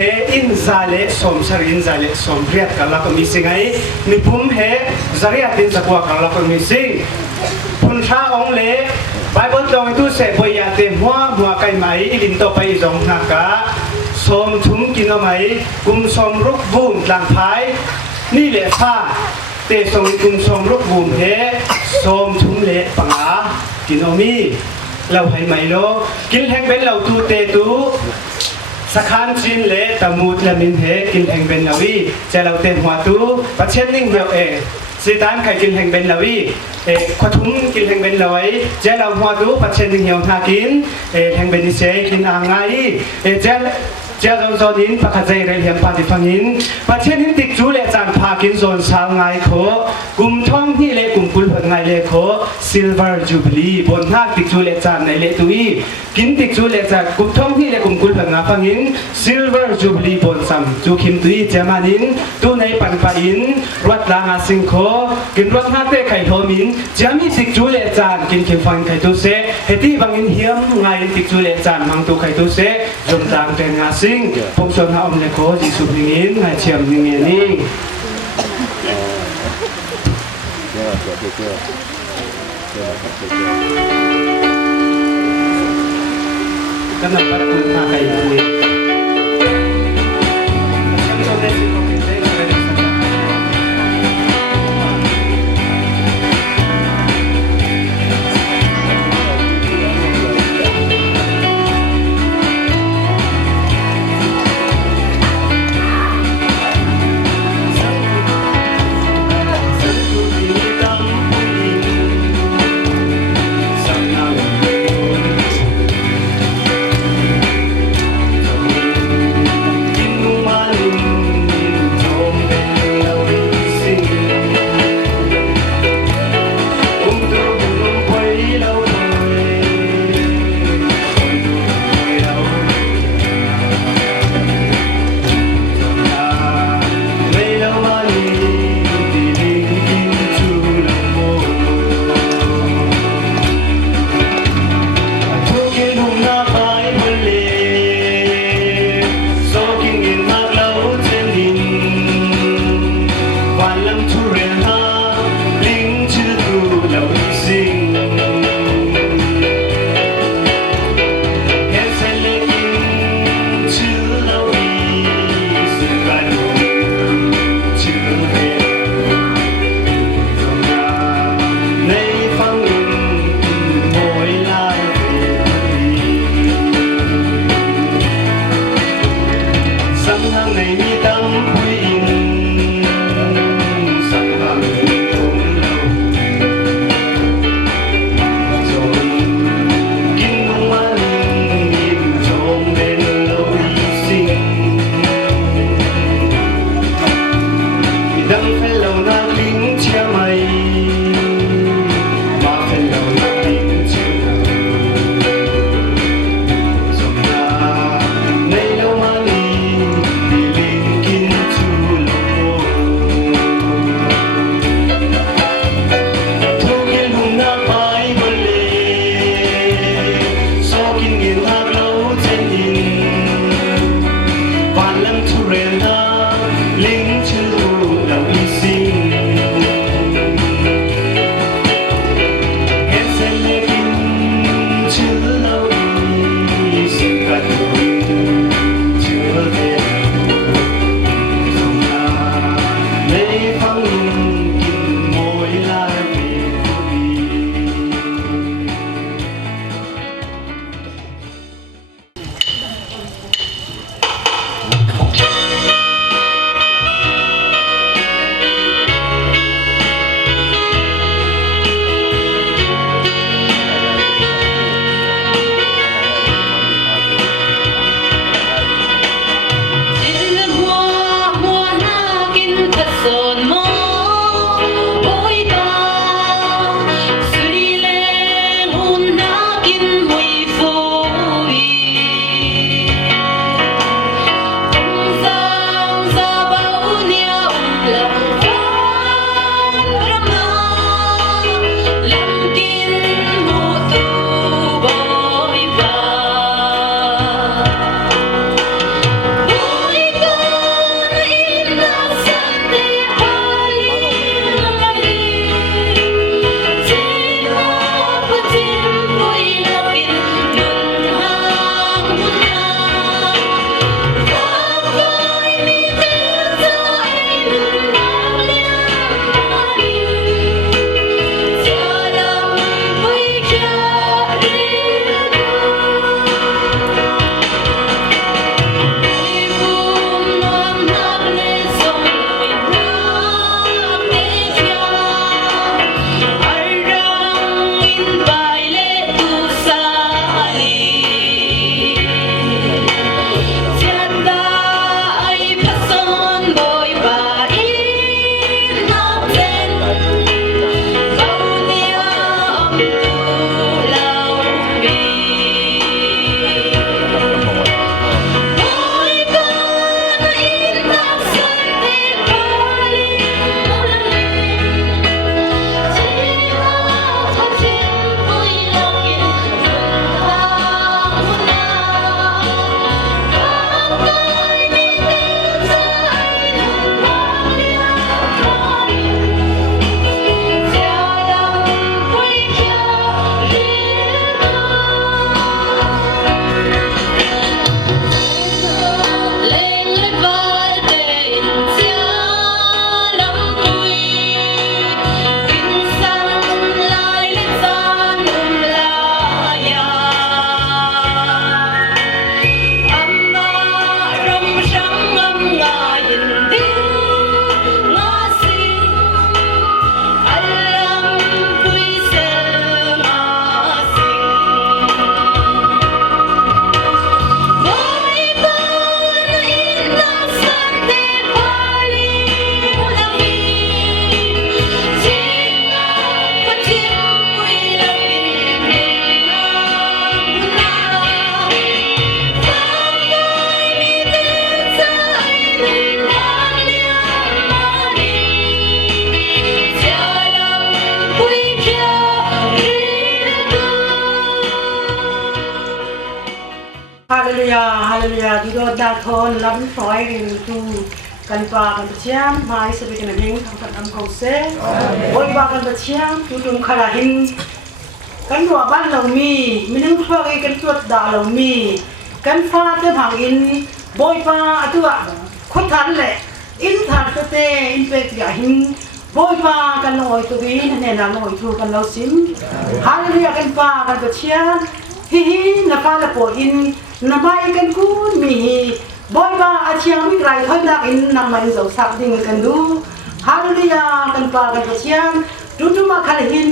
อินซาเลสมสรินซาเลสมเรียกกันแล้วก็มีสิ่งไงมีพุ่มเหซาเรียตินสักว่ากันแล้วก็มีสิ่งพุนชาองเล่ไปบนตรงตู้เสพยาเต็มหัวไก่ไหมลินโตไปจงหากะสมทุ่มกินเอาไหมกุมสมรุกบุ่มหลังพายนี่แหละฟ้าเตะสมกุมสมรุกบุ่มเหสมทุ่มเละปังอากินเอามีเราให้ไหมโลกินแห้งเป็นเราตูเตตูสักขันจินเละตะมูดละมินเหกินแห้งเป็นเราวีจะเราเต็มหัวตูประเทศนิ่งเดียวสิตานใครกินแห่งเป็นลาวีขวดทุ่งกินแห่งเป็นลอยเจ้าเราหัวดูปัจเจกหนึ่งเหี่ยวทากินแห่งเป็นนิเศษกินอ่างไงเจ้าเราโซนินประคัตใจเรียนปฏิฟังนินปัจเจกนินติดจูเละจานพากินโซนสาวไงโคกลุ่มท้องที่เละกลุ่มกุลผัดไงเละโคซิลเวอร์จูบลีบนห้าติดจูเละจานในเละตุยกินติดจูเละจานกลุ่มท้องที่เละกลุ่มกุลผัดงาฟังนินซิลเวอร์จูบลีบนซ้ำจูคิมตุยเจมานินตู้ในปันปาอินรถลางอาสิงโคกินรถห้าเตะไข่โฮมินจะมีติดจูเละจานกินเข็มฟันไข่ตุเสเหตุบางอินเฮียมไงติดจูเละจานมังตูไข่ตุเสจมจางเตงอาสิงพงชนหาอมเลโคจิสุบิงินไงเชียมนิงนี่กำลังปัดคุณตาไก่คุยกิน Hallelujah di do da thon lam phoi tu kan pa kan chiam mai se kan hing kan am ko se oi ba kan chiam tu tum khara hin kan ro ban lo mi min phoi kan tuat da lo mi kan fa te phang in boy pa atua khot than le in than te in pe ya hin boy pa kan noi tu bi ne na noi tu kan lo sim Hallelujah kan pa kan chiam hi na pa la po in na mai kan ku mi boy ba a chiang mi rai thoi dak in nam mai zo sak ding kan du Hallelujah kan pa kan chiang tu ma khal hin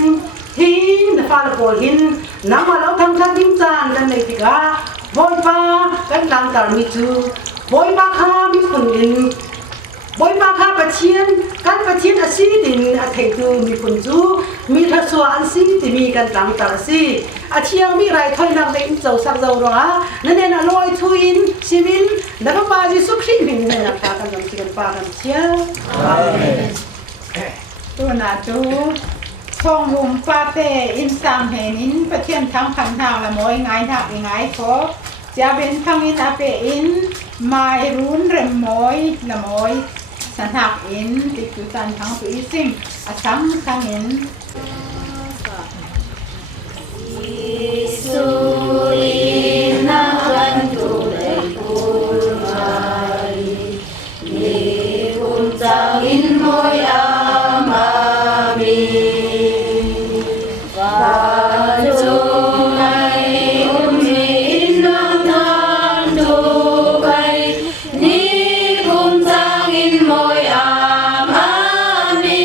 hi na pa la po hin na ma lo thang thang ding chan kan nei ti ga boy ba kan tang tar mi chu boy ba kha mi kun in boy ba kha pa chian kan pa chian a si din a thei tu mi kun chu mi tha so an si ti mi kan tang tar si a chiang mi rai thoi nak le in zo sak zo ro a na ne na loi thu in simin na ka pa ji su khri min ne na ta kan chi kan pa kan chia amen tu na tu phong hùng pa te in sam hen in pa thian thang khan thang la moi ngai thak ngai pho ja ben thang in a pe in mai run rem moi la moi san thak in ti tu san thang pi sim a cham thang in Isulina kan tu dei pulai ni kun chang in moi amami wa chung ai mi nang nan tu kai ni kun chang in moi amami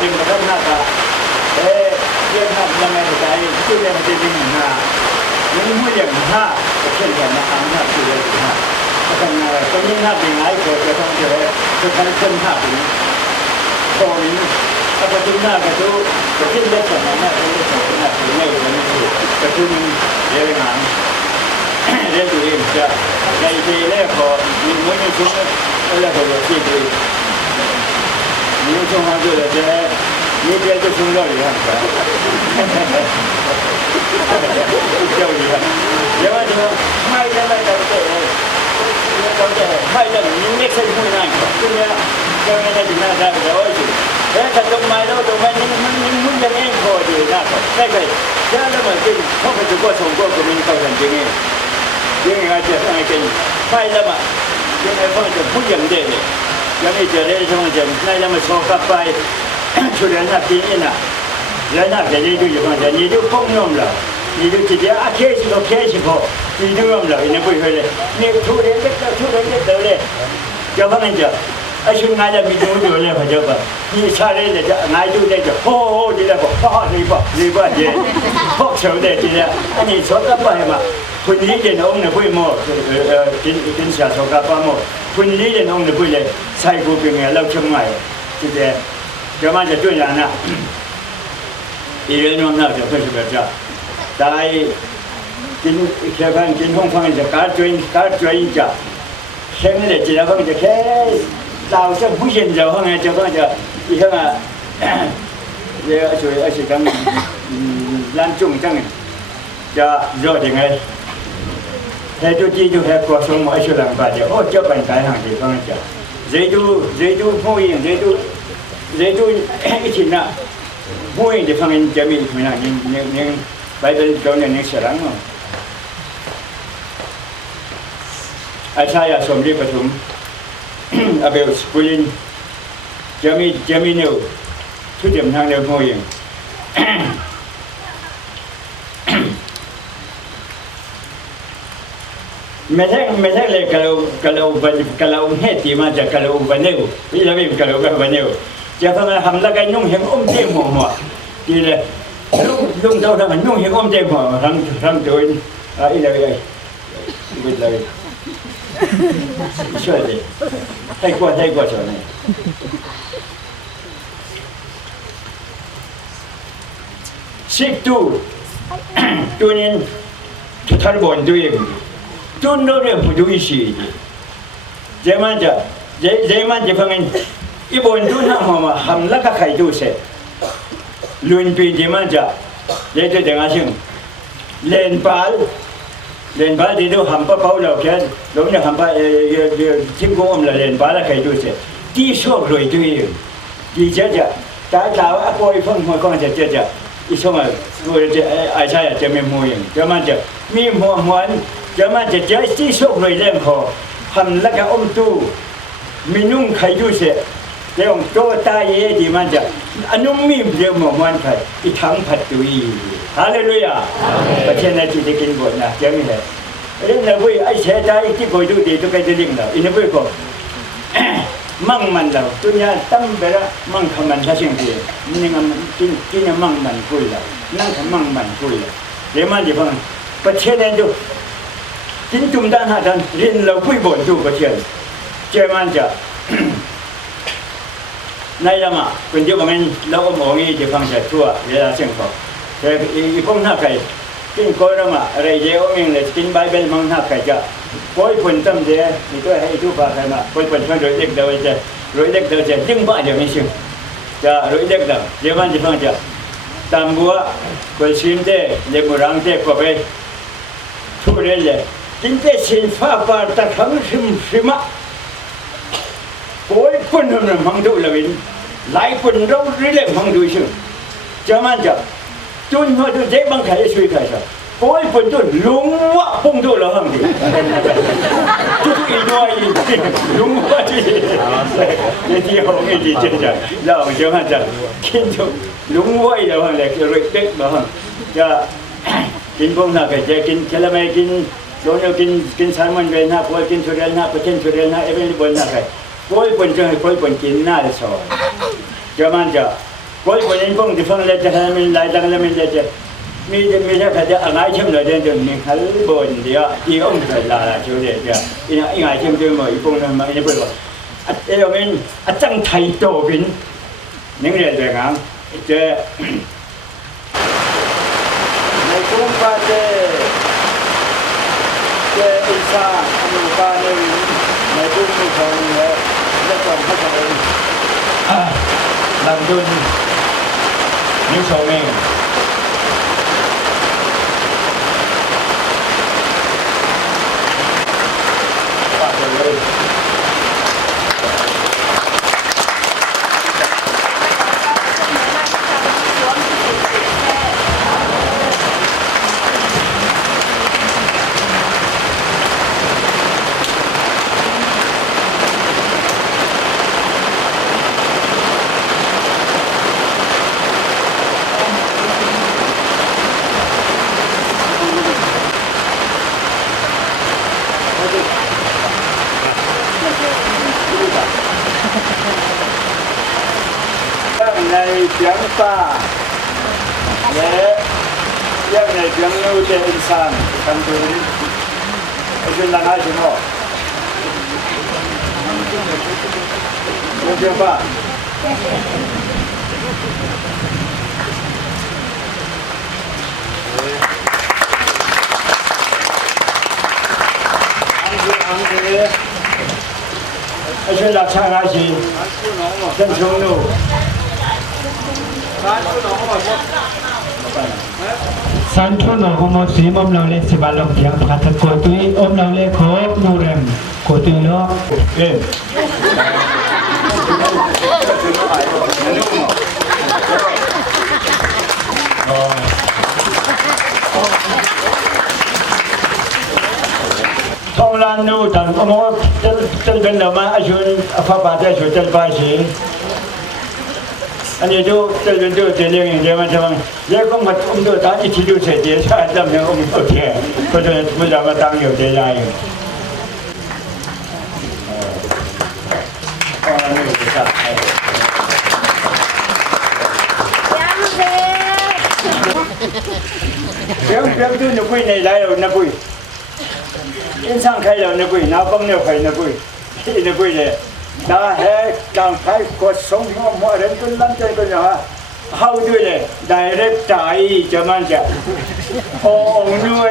จริงก็น่าจะเรื่องทำยังไงใจที่เรื่องจริงๆนะยังไม่อย่างห้าเช่นกันนะห้าคือเรื่องห้าแต่งานก็ยิ่งห้าเป็นไงก็จะต้องเจอจะทำเช่นห้าเป็นตอนนี้ถ้าประชุมหน้าก็ดูจะขึ้นเล็กกว่านั้นนะเล็กกว่านั้นถึงไม่ถึงไม่ถึงประชุมเรื่องงานเรื่องตัวเองจะในปีแรกพอมีมวยมีชุดแล้วก็ที่ดีมีช่วงมาด้วยจะมีเดียวจะชุนเราอยู่ครับเจ้าดีครับเดี๋ยวว่าจะไม่ได้ไม่ได้ไม่ได้ไม่ใช่ผู้นายคุณเนี่ยเจ้าเนี่ยจะน่าได้เดี๋ยวสิแต่ถ้าตรงไม้แล้วตรงไม้นี่มันยังเองพอดีนะได้เลยถ้าเราเหมือนกินเพราะปัจจุบันส่งก็มีเขาอย่างจริงยังไงจะทำไงกันไม่แล้วมายังไงเขาจะพูดอย่างเด่นเลยยังไม่เจอได้ช่วงเย็นนายจะมาโชว์กับไปชุดนั้นปีนี้นะแล้วน่าจะได้ดูอยู่บ้างแต่นี่ดูพงยมแล้วนี่ดูจิตใจอาเคชิโอเคชิโกนี่ดูยมแล้วนี่ไม่เคยเลยนี่ทุเรียนเด็กทุเรียนเด็กเดี๋ยวเลยจะว่าไงจะไอ้ชุดงานจะมีดูอยู่เลยพอจะว่านี่ชาเลยจะงานดูได้จะโอ้โหดีแล้วบอกพ่อนี่บอกนี่ว่าเย่พวกเฉยได้ดีแล้วอันนี้ชอบกับไปมาคุณนี้เด่นองค์เนี่ยพูดหมดกินเสียชอบกับไปหมดคุณนี้เด่นองค์เนี่ยพูดเลยใส่กูเป็นไงเราเชื่อไหมจิตใจจะมาจะช่วยอย่างน่ะอีเรื่องนั้นจะเป็นแบบนี้แต่กินแค่ฟังกินห้องฟังจะการช่วยจะแค่นี้จะฟังจะแค่เราจะผู้เย็นจะฟังจะฟังจะอีกครั้งเดี๋ยวช่วยไอ้สิ่งนั้นร้านจุ่มจังจะรอดยังไงแต่ดูจีดูแค่กว่าสมมติช่วยหลังบ้านเดี๋ยวโอ้เจ้าปัญหาห่างที่ฟังจะเจดูผู้หญิงเจดูอีกทีน่ะผู้หญิงที่ฟังจะมีขนาดยังไปเดินจนยังเสียหลังมั้งอาชายาสมรีปฐุมอาเบลสกุลินจะมีเนื้อทุกอย่างทางเดินผู้หญิงไม่ใช่เลยกะเราเฮติมาจากกะเราวันเดียวพี่จะไม่กะเราแบบวันเดียวจะทำอะไรทำแล้วก็นุ่งเห็นอมเต็มหัวดีเลยลุงเจ้าทำนุ่งเห็นอมเต็มหัวทำตัวอีเลยวิดเลยช่วยดิให้กว่าช่วยนี่สิบตัวนี้ทุกท่านบ่นตัวเองจุนโดเรื่องผู้ดูอิสิเจมันจะฟังกันอีบนดูน้ำมาทำแล้วก็ใครดูเสร็จลุนปีเจมันจะเดี๋ยวจะงานชิงเล่นบอลที่ดูทำปะเป้าเราแค่ลงเนี่ยทำปะชิมกุ้งเราเล่นบอลแล้วใครดูเสร็จที่ชอบรวยตัวเองที่จะแต่เราอ่ะพออีฟังหัวก็จะอีสมัยตัวจะไอ้ชายจะมีมวยจะมันจะมีหัวจะมาจะเจอที่โชคเลยเล่มพอทำแล้วก็อมตู้มีนุ่งไข่ดูเสร็จเดี๋ยวตัวตายเอดีมันจะอันนุ่มมีเดียวหมอมันไข่อีทั้งผัดตุยฮาเลลูยาประเทศนั้นที่จะกินบ่อยนะจะมีเลยเรื่องนั้นเว้ยไอ้เสียใจที่คอยดูดีตัวใครจะเลี้ยงเราอินนั้นเว้ยก็มั่งมันเราตัวนี้ตั้งเวลามั่งขมันท่าเชียงเดียนี่งั้นกินมั่งมันคุยแล้วนั่งขมั่งมันคุยแล้วเดี๋ยวมันจะฟังประเทศนั้นดูกินจุ่มด้านหน้าด้านเรียนเราคุยบ่นดูประเทศเจ้ามันจะในละมาเป็นเจ้ามันเราก็มองอย่างนี้จะฟังจากทั่วเวลาเสียงเขาแต่อีพวกนักไก่กินก้อยละมาอะไรเจ้าเองเลยกินใบเบลมังนักไก่จะก้อยผลตั้มเจ้ามีตัวให้ทุกฝ่ายมาก้อยผลช่วยโดยเด็กเดียวจะโดยเด็กเดียวจะจึงบ้าเดี๋ยวนี้ซึ่งจะโดยเด็กเดียวเจ้ามันจะฟังจะตามบัวก้อยชิมเจ้เลี้ยงรังเจ้ก็ไปทุเรียนเลยกินแต่สินฟ้าปาตะขังชิมะโอ้ยคนทำนั้นฟังดูเลยหลายคนเราเรื่องฟังดูซึ่งจะมันจะจนหัวดูเจ๊บางใครช่วยใครสักโอ้ยคนจนลุงวะพุ่งดูเราฟังดิทุกอีน้อยลุงวะที่ที่ห้องที่เจ๊จะเราจะมันจะกินจุลุงวะเราฟังเลยจะเรียกเด็กเราฟังจะกินพวกนั้นก็จะกินแค่ละไม่กินโดนเรากินสารมันเวน่าพอกินสุริยน่าประเทศสุริยน่าเอเวนบนน่าใครพอยปนจะให้พอยปนกินน่าจะสอนจะมันจะ Có một nhân công thì phong lên cho mình lại tăng lên mình để mình sẽ phải ăn ai chấm rồi đến đường mình khá bồn thì ý ông phải là chỗ để cho ý ai chấm cho mọi công là mọi cái bữa đây là mình tăng thay tổ biến những người để ngang chứ này cũng qua chứ ít xa anh qua này này cũng không rất còn phát triển làm đun những số mình và rồi này tiếng pa để tiếng này tiếng lưu để insan kan tu itu là hai chữ nó tiếng pa itu là sang hai chữ dân chúng nu San thu nổ của một sĩ ôm lâu lên sĩ bà lộc tiếng phá thật của tôi ôm lâu lên khổ nụ rèm của tôi nó Thông lan nu tận có một chân bên đầu mà anh chun pháp bà theo chun chân ba chỉ anh ấy đâu chân bên đâu tiền liền như thế mà chứ giờ không mà ông đâu ta chỉ đâu sẽ tiền sao anh làm ông có tiền có cho nên bây giờ mà tăng nhiều tiền lại Tiếng tôi nó quỳ này lại rồi nó quỳ in sang khai rồi nó quỳ nào băng nào phải nó quỳ thì nó quỳ này đã hết càng phải cuộc sống mọi đến con lăn trên con nhỏ hậu đuôi này đại rep trái cho man chả ông nuôi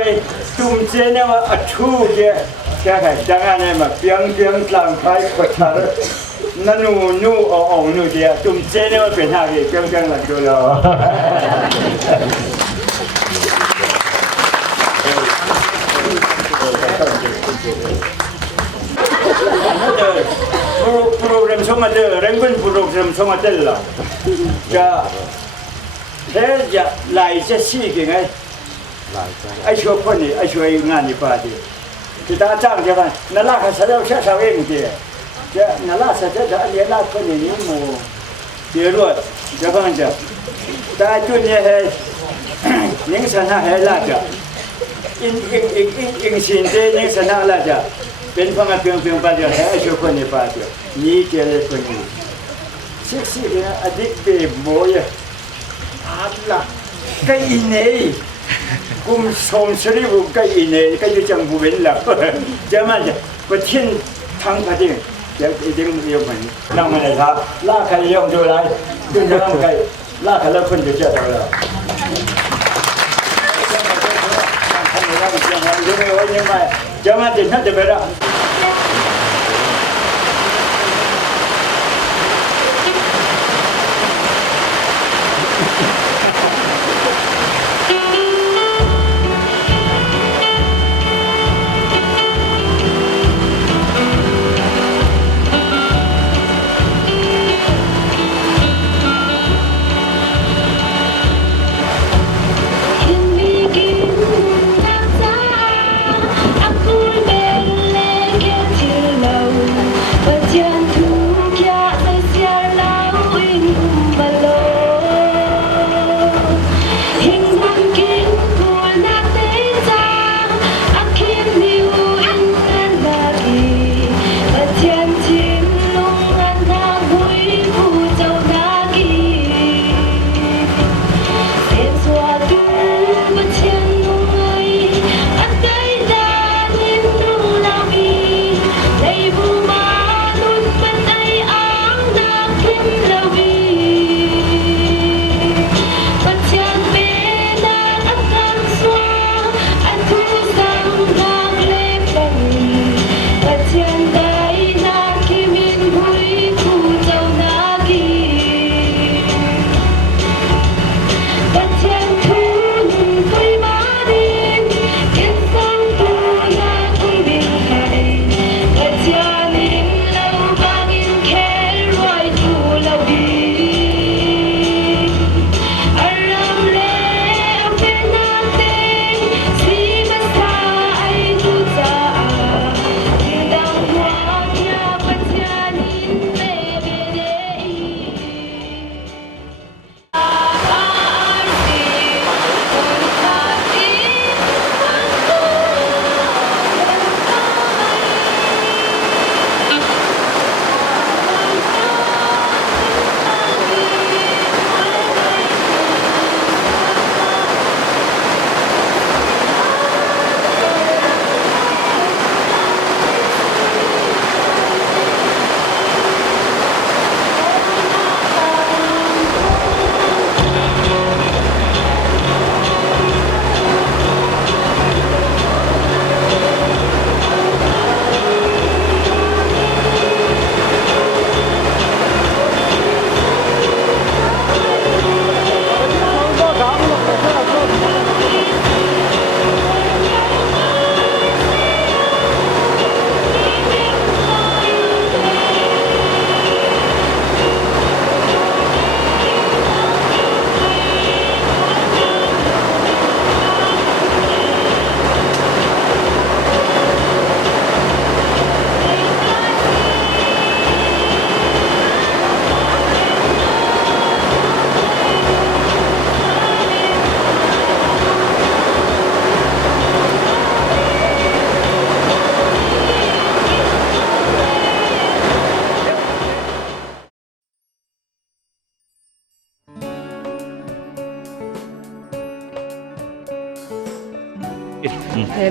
tung trên nó mà thu kia cái này chẳng ai này mà tiếng làm phải quật thở nó nu ông nu kia tung trên nó mà phải hạ gì tiếng làm cho lo program xong mà được, rèn quân program xong mà được là, cho thế giờ lại sẽ xí cái ngay, ai chụp phân này, ai chụp ngàn đi ba đi, thì ta trang cho bạn, nó là cái sao sẽ sao em kia, chứ nó là sao sẽ anh ấy là phân này những mù, thì rồi, cho bạn chứ, ta chuyên nghiệp hay những sản phẩm hay là chứ, in xin thế những sản phẩm là chứ. Bên phong anh phiền bao giờ hay chụp phân này bao giờ, nhị cái này phân này, sexy cái adik bề môi, là cái này, cũng sống sri vụ cái này, cái gì chẳng vụ bên là, cho mà chứ, có thiên thăng phát triển, cái tiếng yêu mình, năm này là la khai yêu rồi lại, đừng cho cái la khai là phân được chưa đâu là. Nhưng mà cho mà thì hết được rồi đó. Hãy subscribe cho kênh Ghiền Mì Gõ để không bỏ lỡ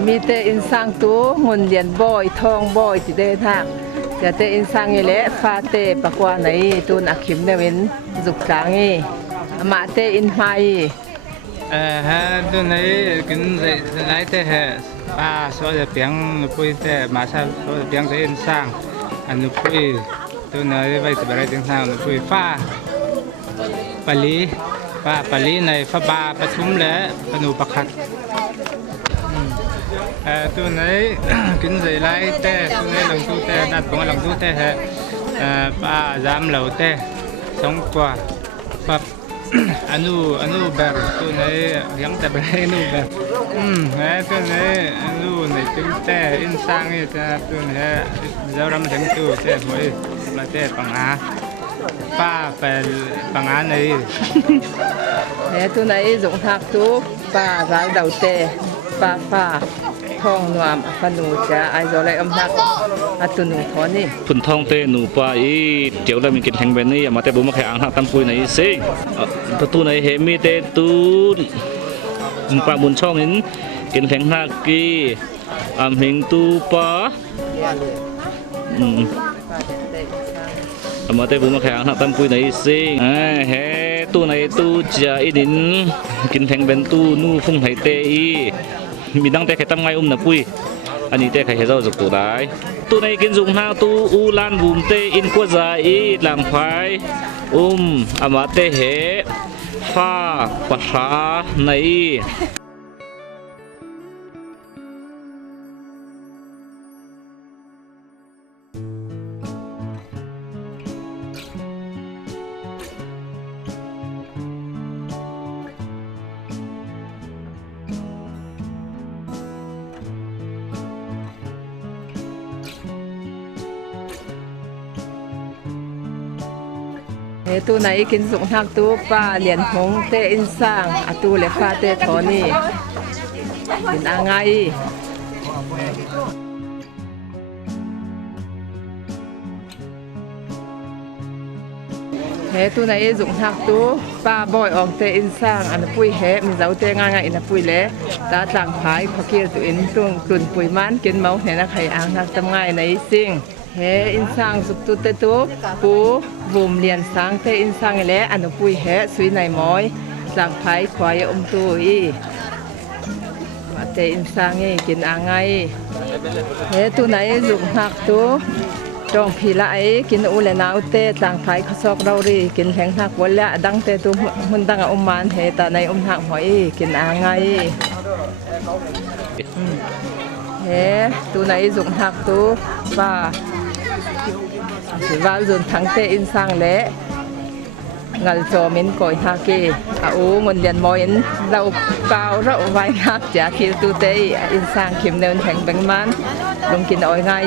มีแต่อินสังตัวเงินเรียนบ่อยทองบ่อยจิเดทางจะแต่อินสังนี่แหละฟาเตปะกว่าไหนตุนอักขิมเนวินจุกจางนี่มาเตอินไฮฮะตัวไหนกินไรแต่ฮะป้าสวยเปียงปุ้ยแต่มาซาสวยเปียงแต่อินสังอันนู้ปุ้ยตัวไหนไว้สบายจังสังปุ้ยฟ้าปลีในฟ้าบาประชุมและปนูประคัดตัวไหนกินใจไรแต่ตัวไหนหลังตู้แต่ดัดปงหลังตู้แต่ฮะป้าจามเหล่าแต่สองกว่าป้าอนุแบบตัวไหนยังแต่เป็นอนุแบบตัวไหนอนุในจุดแต่อินสังนี่จะตัวไหนเรารำถึงตัวแต่หวยมาแต่ปังอาป้าเป็นปังอาในตัวไหนสงทักตัวป้าร้านเดาเตป้าฟ้าทองนวมปนูจะไอโซเลอมทักอัตุนูทอนี่พุ่นทองเตนูปาอีเจียวได้มีกินแข่งแบบนี้มาแต่บุมาแข่งอ่างหักตำปุยในสิประตูในเฮมีเตตูนปลาบุญช่องนี้กินแข่งหักกีหิงตูปามาแต่บุมาแข่งอ่างหักตำปุยในสิเฮตู้ในตู้จะอีนินกินแข่งเป็นตู้นู่ฟุ้งไหเตอีมีดังแต่ไข่ตั้มไงนะปุ้ยอันนี้แต่ไข่เจ้าจากตัวได้ตัวในกินสุงหน้าตู้อูลานบุมเตอินกัวใจหลังไฟอามาเตเหฟ้าปะชาในตัวไหนกินสุงทักตัวป้าเหรียญหงเตอินสร้างอตูเลฟ้าเตทอนี่กินอ่างไงตัวไหนสุงทักตัวป้าบ่อยออกเตอินสร้างอันปุ้ยมีเจ้าเตง่ายอันปุ้ยเละตาต่างพายพอเกี่ยวตัวอินตัวกลุ่นปุ้ยมันกินเมาเนี่ยนะไข่อ่างทักทำง่ายในสิ่งอินสร้างสุกตุเตตุปูบุมเรียนสร้างเตอินสร้างแล้วอันปุ้ยสวยในม้อยต่างพายควายตัวมาเตอินสร้างนี่กินอ่างไงตัวไหนสุกหักตัวจองผีละกินอุเลนาอุเตต่างพายขซอกเราดีกินแข็งหักวันละดังเตตัวมันดังอมมันแต่ในหักหอยกินอ่างไงตัวไหนสุกหักตัวป้าถือว่าจนทั้งเตอินสังเละงัลโจมินก่อยฮักกี้เงินเดือนมอยน์เราเกาเราไว้ฮักจากคิวตูเตอินสังเข็มเดินแข่งแบงมันลงกินอ้อยง่าย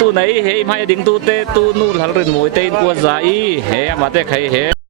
ตู้ไหนเฮ้ยไม่ดิ้งตู้เตตู้นู่นหลังเรือนหมวยเต้นกัวใจเฮ้มาแต่ใครเฮ้